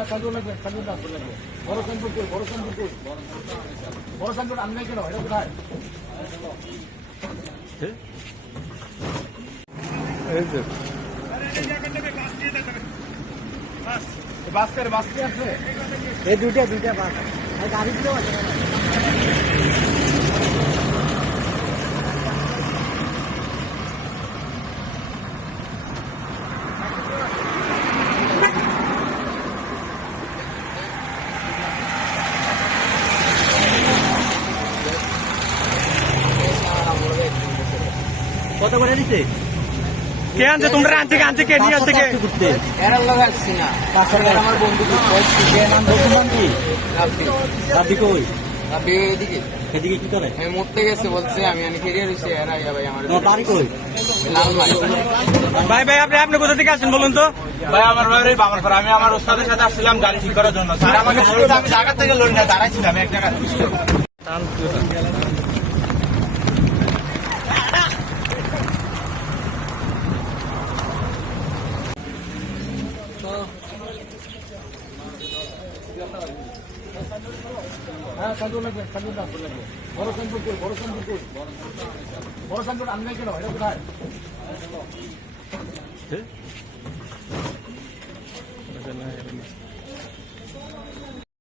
হ্যাঁ সাইকেল লাগবে, সাইকেল লাগবে। বড় সাইকেল কই, বড় সাইকেল কই, বড় সাইকেল আমি নাই কেন, এটা কোথায়? এই যে বাস করে, বাস কি আছে? এই দুইটা বাস আর গাড়িগুলো আছে। কত করে দিচ্ছে? কে আনছে তোমরা? আনছে কে নিয়ে আসছে কে? এরার লোক আসছি না, আমার বন্ধু কি রাব্বি কই? রাব্বি এদিকে এদিকে কি করে? আমি মরতে গেছে বলছে, আমি ফিরিয়ে রয়েছি। এরা ভাই আমার বাড়ি কই? লাল ভাই। ভাই আপনি কোথা থেকে আসছেন বলুন তো? ভাই আমার ভাই বাবার পর আমি আমার ওস্তাদের সাথে আসছিলাম গাড়ি ঠিক করার জন্য। স্যার আমাকে বলল আমি জায়গা থেকে লড়ি না, দাঁড়াইছিলাম এক জায়গায়। হ্যাঁ সাইকেল লাগবে, সাইকেল লাগবে। বড় সাইকেল কই, বড় সাইকেল কই, বড় সাইকেল আমি নাই কেন, এটা কোথায়?